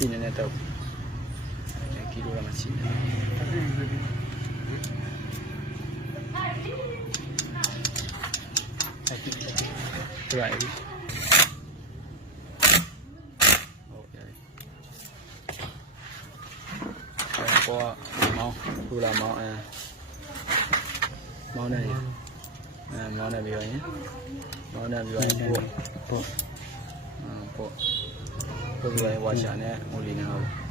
စီနေနေတော့ကီလိုကမှစီနေအဲ့ဒီတွေ့ရပြီဟုတ်ပြီအဲ့ပေါ်မောင်းဘူလာမောင်းအဲမော င်းနေရအဲမောင်းနေပြီးတော့ရ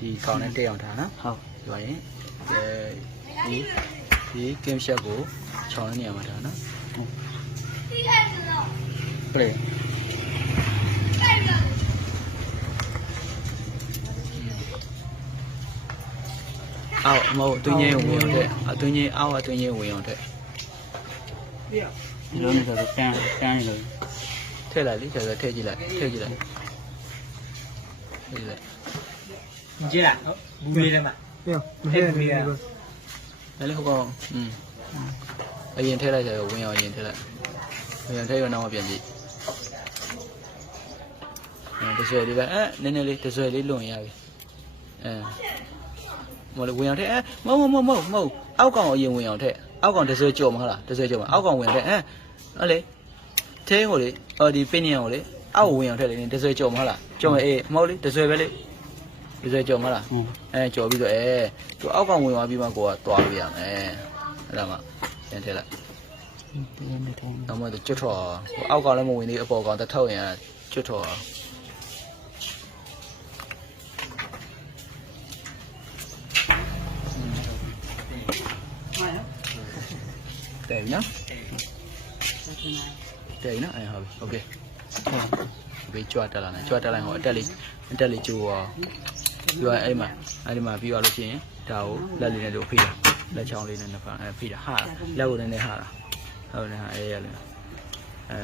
င်မောင်းနေပြီးတော့ရင်ပို့ပို့ပို့ပို့ပြီးတော့ဝါရှာနဲ့မူလီနဲ့ဟုတ် để mà mà cái tin nhắn thế mà တန်လိုက်လိုက်ပြီတန်လိုက်လိုက် cái key của ở đi cái key của ở đi thì còn nên đeo thả nó ဟုတ် vậy để đi đi kim xe của cho nó nhiều mà thả nó ပြည့် ao màu tuy nhiên ဝင်အောင်တဲ့အတွင်းချင်းအောက်အတွင်းချင်းဝင်အောင်တဲ့ဒီလိုမျိုးဆိုတော့တန်တန်နေလို့ထည့်လိုက်လေကျတော့ထည့်ကြည့်လိုက်ထည့်ကြည့်လိုက်ထည့်ကြည့်လိုက် 你进来，哦，不没人嘛？没有，没有没有。 လည်းလေဟိုကောင်อืมအရင်ထည့်လိုက်ကြတော့ဝင်အောင်အရင်ထည့်လိုက်ဝင်အောင်ထည့်ရတော့နောက်မှပြန်ကြည့်အဲတဆွဲလေးပဲအဲနည်းနည်းလေးတဆွဲလေးလွန်ရပြီအဲမလို့ဝင်အောင်ထည့်အဲမဟုတ်မဟုတ်မဟုတ်မဟုတ်အောက်ကောင်အရင်ဝင်အောင်ထည့်အောက်ကောင်တဆွဲကြော်မဟုတ်လားတဆွဲကြော်မအောက်ကောင်ဝင်ထည့်အဲဟုတ်လေထဲကိုလေအော်ဒီပင်းနေအောင်လေအောက်ဝင်အောင်ထည့်လေတဆွဲကြော်မဟုတ်လားကြော်မအေးမဟုတ်လေတဆွဲပဲလေ တဆွဲကြော်မဟုတ်လားဟုတ်အဲကြော်ပြီးတော့အဲသူအောက်ကဝင်သွားပြီးမှကိုကသွားလို့ရမယ်အဲ့ဒါမှပြန်ထည့်လိုက်ဒီလိုမျိုးထုံးနောက်မှသူကျွတ်ထော်ဟိုအောက်ကလည်းမဝင်သေးအပေါ် ပြီးတော့အဲ့မှာအဲ့ဒီမှာပြီးသွားလို့ရှိရင်ဒါကိုလက်လေးနဲ့တို့ဖိတာလက်ချောင်းလေးနဲ့နှစ်ဖက်အဲဖိတာဟာလက်ကိုနည်းနည်းဟာတာဟုတ်နေဟာအေးရလေအဲ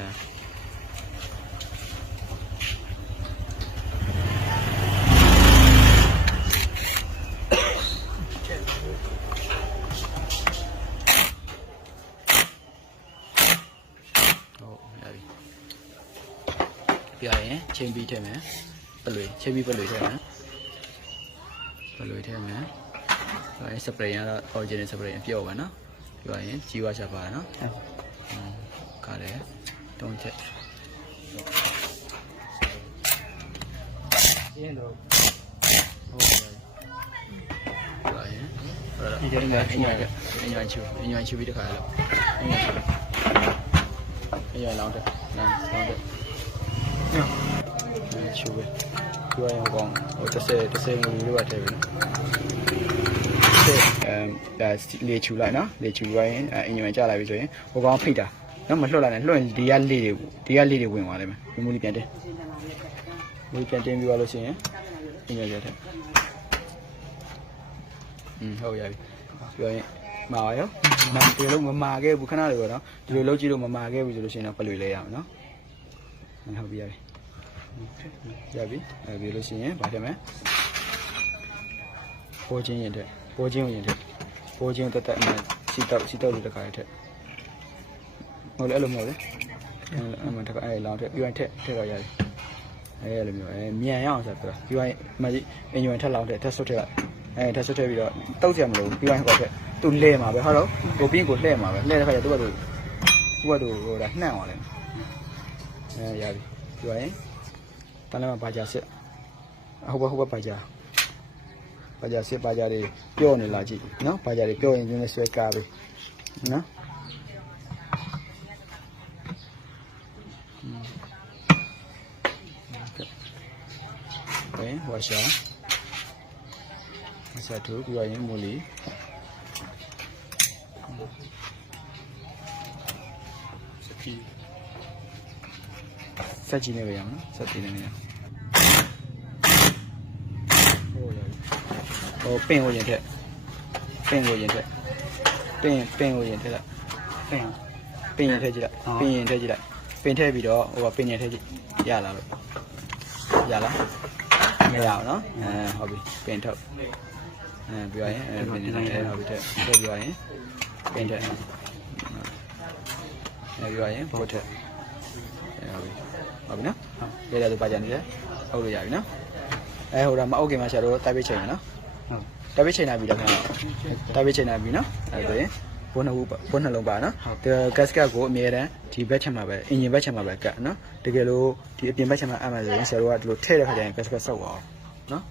ပြရင်ချင်းပြီးထည့်မယ်ပလွေချင်းပြီးပလွေထည့်မယ် ပလွေထည့်မယ်ပြရင်စပရေးကတော့ original spray အပြော့ပါနော်ပြရင်ကြီးဝါရှာပါနော်ဟုတ်อืมကားတယ်တုံးချက်ရင်းတော့ဟုတ်ပြရင်ဟုတ်လားအင်ညာအင်ညာအင်ညာချူအင်ညာချူပြီးတခါလောက်အင်ညာချူအင်ညာလောင်းတယ်လောင်းလောင်းတယ်ချူပဲ ပြရင်ဟောကောင်ဟို30 30ငွေလေးပါထည့်ပြီနော်အဲဒါလေချူလိုက်နော်လေချူလိုက်ရင်အင်ဂျင်ကျလာပြီဆိုရင်ဟိုကောင်ဖိတ်တာနော်မလွတ်လာနဲ့လွတ်ရင်ဒီကလေတွေဒီကလေတွေဝင်သွားလိမ့်မယ်ဒီမူလေးပြန်တင်မူလေးပြန်တင်ပြီးသွားလို့ရှိရင်အင်ဂျင်ကျတဲ့อืมဟုတ်ရပြီပြောရင်မာရောမဒီလိုမမာခဲ့ဘူးခဏလေးပေါ့နော်ဒီလိုလုံးကြည့်လို့မမာခဲ့ဘူးဆိုလို့ရှိရင်တော့ပလွေလဲရအောင်နော်ဟုတ်ပြီရပြီ ရပြီအဲပြီးလို့ရှိရင်ဗာတယ်မယ်ပေါ်ချင်းရင်တဲ့ပေါ်ချင်းရင်တဲ့ပေါ်ချင်းတက်တက်အမှစီတောက်စီတောက်လို့တခါရထက်ဟုတ်လေအဲ့လိုမဟုတ်လေအဲ့မှတခါအဲ့လောင်းထက်ပြီးရင်ထက်ထက်တော့ရတယ်အဲ့လိုမျိုးအဲမြန်ရအောင်ဆိုတော့ပြီးရင်မကြီးအင်ဂျင်ထက်လောင်းထက်ထက်ဆွတ်ထက်လိုက်အဲထက်ဆွတ်ထက်ပြီးတော့တောက်ကြမလို့ပြီးရင်ဟိုဘက်သူ့လဲမှာပဲဟုတ်တော့ကိုပြင်းကိုလှဲ့မှာပဲလှဲ့တဲ့ခါကျသူ့ဘက်သူသူ့ဘက်သူဟိုဒါနှံ့အောင်လဲအဲရပြီပြီးရင် တန်လည်းမပါကြစစ်ဟုတ်ပါဟုတ်ပါပါကြပါကြစစ်ပါကြတွေပြော့နေလာကြည့်နော်ပါကြတွေပြော့ရင်ကျင်းနေဆွဲကားပဲနော်ဟဲ့ဝါရှာဆက်သူကြရရင်မူလီ စက်ကြီးနေပဲရအောင်နော်စက်ကြီးနေနေရအောင်ဟိုရပြီဟိုပင်ကိုရင်ထက်ပင်ကိုရင်ထက်ပင်ပင်ကိုရင်ထက်လိုက်ပင်ပင်ရင်ထက်ကြည့်လိုက်ဟုတ်ပင်ရင်ထက်ကြည့်လိုက်ပင်ထည့်ပြီးတော့ဟိုကပင်ရင်ထက်ကြည့်ရလာလို့ရလားမရအောင်နော်အဲဟုတ်ပြီပင်ထုတ်အဲပြောရင်အဲပင်ရင်ထက်ဟုတ်ပြီထက်ထည့်ပြောရင်ပင်ထက်အဲပြောရင်ဘုတ်ထက်အဲ ဟုတ်ပြီဟုတ်ပြီနော်ဟုတ်ရတဲ့ပါကြနေတယ်ဟုတ်လို့ရပြီနော်အဲဟိုဒါမအုတ်ခင်မှာဆရာတို့တိုက်ပိတ်ချိန်ရနော်ဟုတ်တိုက်ပိတ်ချိန်လာပြီတော့ခင်ဗျာတိုက်ပိတ်ချိန်လာပြီနော်အဲဆိုရင်ဘုန်းနှစ်ခုဘုန်းနှလုံးပါနော်ဒီကတ်စကတ်ကိုအမြဲတမ်းဒီဘက်ချက်မှာပဲအင်ဂျင်ဘက်ချက်မှာပဲကတ်နော်တကယ်လို့ဒီအပြင်ဘက်ချက်မှာအမှန်ဆိုရင်ဆရာတို့ကဒီလိုထည့်တဲ့ခါကျရင်ကတ်စကတ်ဆောက်ပါအောင်နော်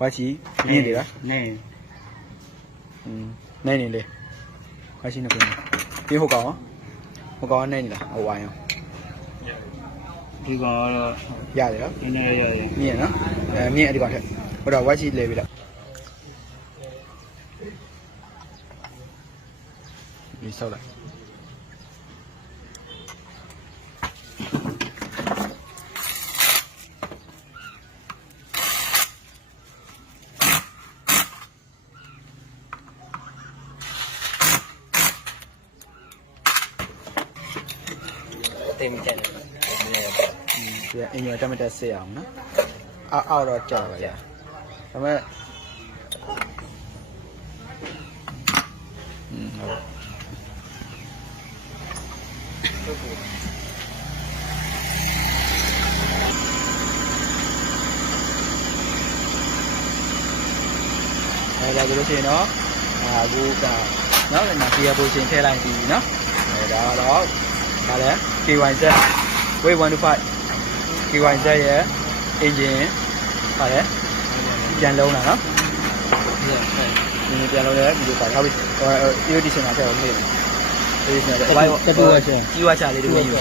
ဝါချီမြင်လေလားနေอืมနိုင်နေလေဝါချီနှစ်ခုပြီးဟုတ်ကောင်ဟိုကောင်နိုင်နေလားဟိုဝိုင်းရောဒီကတော့ရတယ်နော်နည်းနည်းရတယ်မြင်နော်အဲမြင်အဲ့ဒီကောင်ထက်ဟိုတော့ဝါချီလဲပြီလားဒီဆောက်လိုက် တိတ်မတက်ဘူးဒီကအင်ဂျင်တက်မတက်စစ်အောင်နော်အောက်အောက်တော့တက်ပါဗျာဒါပေမဲ့อืมဟုတ်အဲဒါဆိုလို့ရှိရင်တော့အခုကနော်ဒီမှာပြရဖို့ရှင်ထည့်လိုက်ပြီနော်အဲဒါတော့ ဒါလည်း KYZ wave 125 KYZ ရဲ့ engine ပါတယ်ပြန်လုံးလာနော်ဒီကဆက်ဒီပြန်လုံးတဲ့ဗီဒီယိုပါဟုတ်ပြီဟို electrician ကထည့်အောင်နေတယ် electrician ကဘိုင်းကြီးဝါချလေးတွေယူ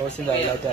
ဟိုစဉ်းစားရလောက်တ